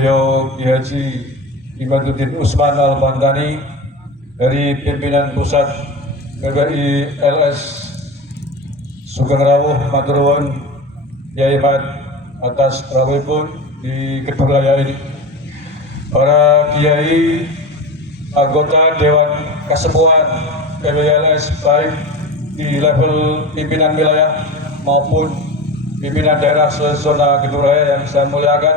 beliau Kiai Haji Imaduddin Usman Al-Bantani dari pimpinan pusat PBI LS Sugeng Rawuh matur nuwun Kyai Mat atas rawuhipun di gedung raya ini. Para kiai, anggota Dewan Kesepuhan PBLS baik di level pimpinan wilayah maupun pimpinan daerah zona gedung raya yang saya muliakan,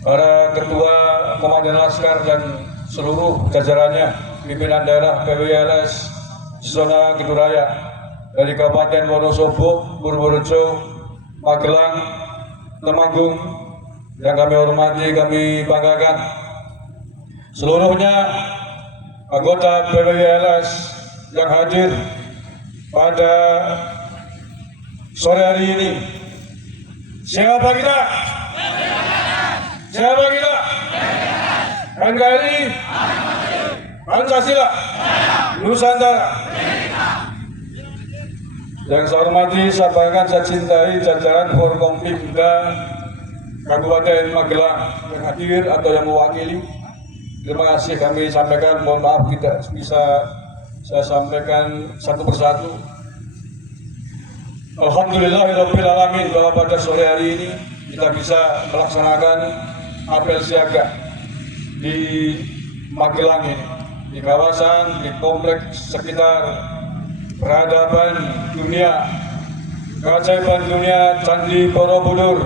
para ketua komandan laskar dan seluruh jajarannya pimpinan daerah PBLS zona gedung raya dari Kabupaten Wonosobo, Purworejo, Magelang, Temanggung yang kami hormati, kami banggakan. Seluruhnya anggota PBLS yang hadir pada sore hari ini. Siapa kita? Siapa kita? NKRI, Pancasila, Nusantara. Yang saya hormati, saya banggakan, saya cintai jajaran Forkompimda Kabupaten Magelang yang hadir atau yang mewakili. Terima kasih kami sampaikan, mohon maaf tidak bisa saya sampaikan satu persatu. Alhamdulillahirabbil alamin bahwa pada sore hari ini kita bisa melaksanakan apel siaga di Magelang ini, di kawasan, di kompleks sekitar peradaban dunia, keajaiban dunia Candi Borobudur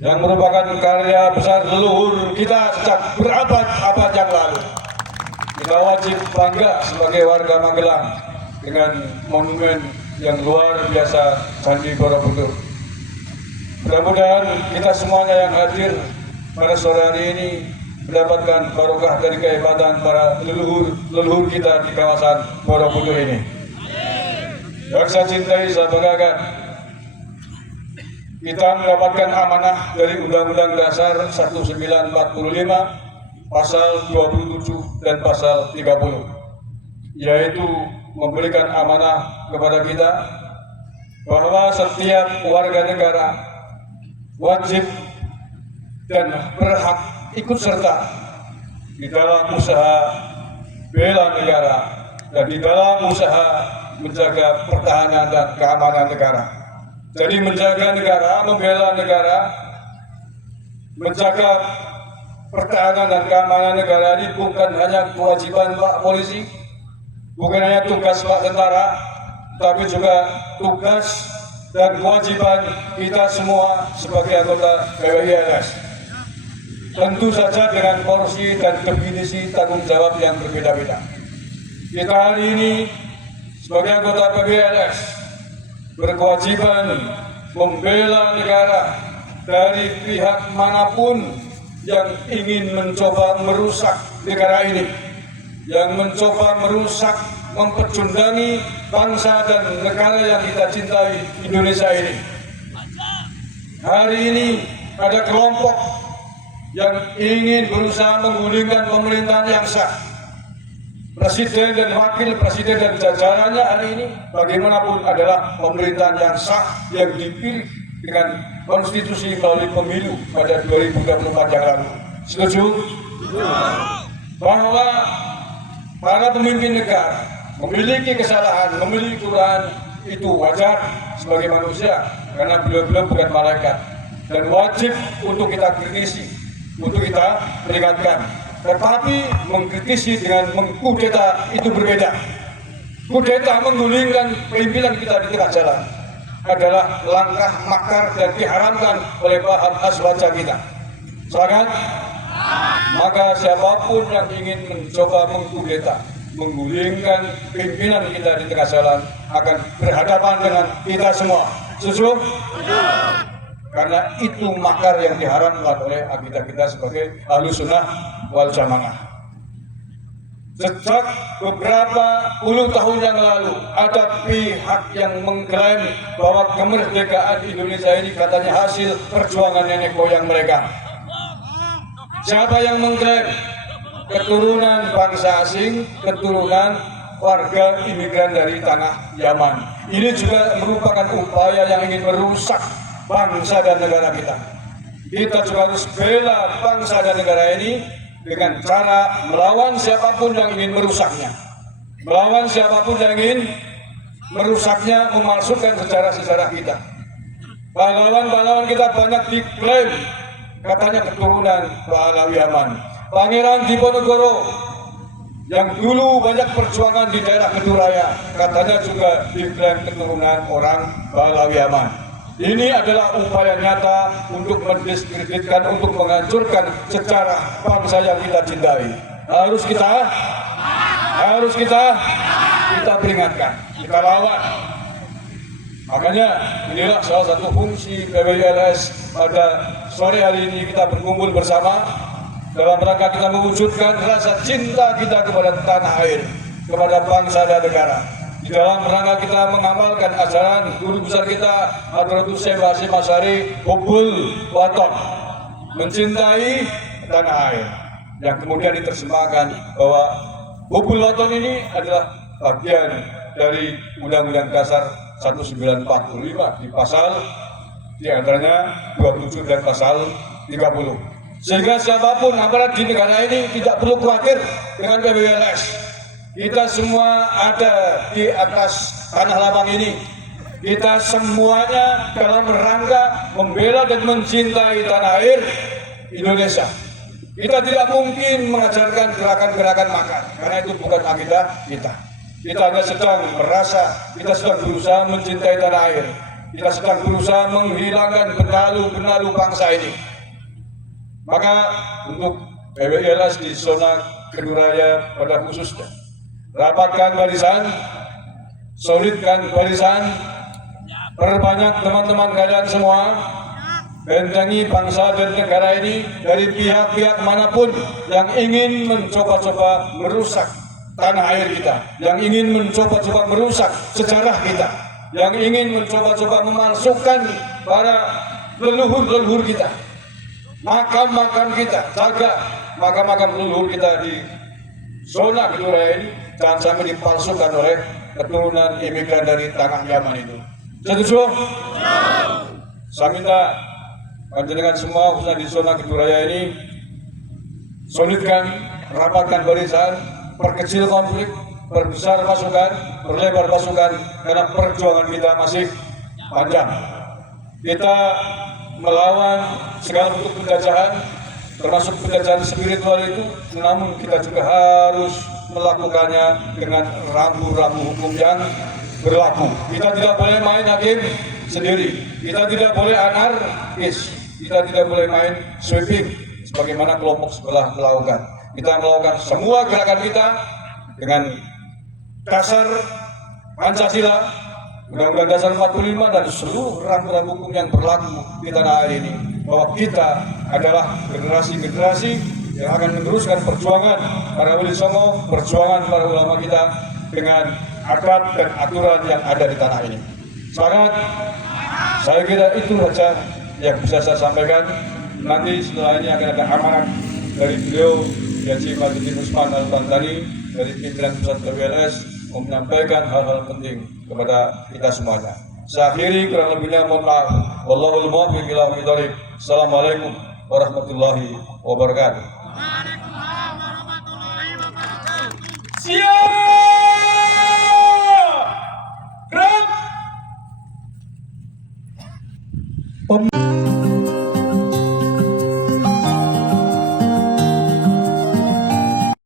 yang merupakan karya besar leluhur kita sejak berabad-abad yang lalu. Kita wajib bangga sebagai warga Magelang dengan monumen yang luar biasa Candi Borobudur. Mudah-mudahan kita semuanya yang hadir pada sore hari ini mendapatkan barokah dari kehebatan para leluhur kita di kawasan Borobudur ini. Yang saya cintai, saya banggakan, kita mendapatkan amanah dari Undang-Undang Dasar 1945 pasal 27 dan pasal 30, yaitu memberikan amanah kepada kita bahwa setiap warga negara wajib dan berhak ikut serta di dalam usaha bela negara dan di dalam usaha menjaga pertahanan dan keamanan negara. Jadi menjaga negara, membela negara, menjaga pertahanan dan keamanan negara ini bukan hanya kewajiban Pak Polisi, bukan hanya tugas Pak Tentara, tapi juga tugas dan kewajiban kita semua sebagai anggota PBILS. Tentu saja dengan porsi dan definisi tanggung jawab yang berbeda-beda. Kita hari ini sebagai anggota PBLS berkewajiban membela negara dari pihak manapun yang ingin mencoba merusak negara ini, yang mencoba merusak, mempecundangi bangsa dan negara yang kita cintai, Indonesia ini. Hari ini ada kelompok yang ingin berusaha menggulingkan pemerintahan yang sah. Presiden dan wakil presiden dan jajarannya hari ini bagaimanapun adalah pemerintahan yang sah yang dipilih dengan konstitusi melalui pemilu pada 2024 yang lalu. Setuju? Bahwa para pemimpin negara memiliki kesalahan, memiliki kekurangan, itu wajar sebagai manusia karena beliau-beliau bukan malaikat dan wajib untuk kita kritisi, untuk kita peringatkan. Tetapi mengkritisi dengan mengkudeta itu berbeda. Kudeta menggulingkan pimpinan kita di tengah jalan adalah langkah makar dan diharamkan oleh paham aswaja kita. Sepakat? Maka siapapun yang ingin mencoba mengkudeta, menggulingkan pimpinan kita di tengah jalan akan berhadapan dengan kita semua. Setuju? Karena itu makar yang diharamkan oleh akidah kita sebagai Ahlussunnah wal Jamaah. Sejak beberapa puluh tahun yang lalu ada pihak yang mengklaim bahwa kemerdekaan Indonesia ini katanya hasil perjuangan nenek moyang mereka. Siapa yang mengklaim? Keturunan bangsa asing, keturunan warga imigran dari tanah Yaman. Ini juga merupakan upaya yang ingin merusak bangsa dan negara kita. kita juga harus bela bangsa dan negara ini dengan cara melawan siapapun yang ingin merusaknya. Melawan siapapun yang ingin merusaknya, memalsukan sejarah-sejarah kita. Pahlawan-pahlawan kita banyak diklaim katanya keturunan Pahlawi Aman. Pangeran Diponegoro yang dulu banyak perjuangan di daerah Keduraya katanya juga diklaim keturunan orang Pahlawi Aman. Ini adalah upaya nyata untuk mendiskreditkan, untuk menghancurkan sejarah bangsa yang kita cintai. Harus kita peringatkan, kita lawan. Makanya inilah salah satu fungsi PWLS pada sore hari ini, kita berkumpul bersama dalam rangka kita mewujudkan rasa cinta kita kepada tanah air, kepada bangsa dan negara. Di dalam rangka kita mengamalkan ajaran guru besar kita Hadratus Syekh Hasyim Asy'ari, Hubbul Wathon, mencintai tanah air, yang kemudian diterjemahkan bahwa Hubbul Wathon ini adalah bagian dari Undang-Undang Dasar 1945 di pasal di antaranya 27 dan pasal 30. Sehingga siapapun aparat di negara ini tidak perlu khawatir dengan PWLS. Kita semua ada di atas tanah lapang ini. Kita semuanya dalam rangka membela dan mencintai tanah air Indonesia. Kita tidak mungkin mengajarkan gerakan-gerakan makar, karena itu bukan akidah kita. Kita hanya sedang merasa, kita sedang berusaha mencintai tanah air. Kita sedang berusaha menghilangkan benalu-benalu bangsa ini. Maka untuk PWLS di zona Keduraya pada khususnya, rapatkan barisan, solidkan barisan, perbanyak teman-teman kalian semua, bentengi bangsa dan negara ini dari pihak-pihak manapun yang ingin mencoba-coba merusak tanah air kita, yang ingin mencoba-coba merusak sejarah kita, yang ingin mencoba-coba memalsukan para leluhur-leluhur kita, makam-makam kita. Jaga makam-makam leluhur kita di zona Keduraya ini jangan sampai dipalsukan oleh keturunan imigran dari tanah Yaman itu. Setuju? Saya minta panjenengan semua khususnya di zona Keduraya ini solidkan, rapatkan barisan, perkecil konflik, perbesar pasukan, perlebar pasukan, karena perjuangan kita masih panjang. Kita melawan segala bentuk penjajahan, termasuk penjajahan spiritual itu, namun kita juga harus melakukannya dengan rambu-rambu hukum yang berlaku. Kita tidak boleh main hakim sendiri, kita tidak boleh anarkis, kita tidak boleh main sweeping sebagaimana kelompok sebelah melakukan. Kita melakukan semua gerakan kita dengan dasar Pancasila, Undang-Undang Dasar 45 dan seluruh rambu-rambu hukum yang berlaku di tanah air ini, bahwa kita adalah generasi-generasi yang akan meneruskan perjuangan para wali songo, perjuangan para ulama kita dengan adat dan aturan yang ada di tanah ini. Semangat! Saya kira itu saja yang bisa saya sampaikan. Nanti setelah ini akan ada amanat dari beliau Haji Mahyudin Usman Al-Bantani dari pimpinan pusat PWLS menyampaikan hal-hal penting kepada kita semuanya. Saya akhiri, kurang lebihnya mohon maaf. Wallahul muwaffiq ila aqwamit thoriq. Assalamualaikum warahmatullahi wabarakatuh. Waalaikumsalam warahmatullahi wabarakatuh. Siap! Gerak!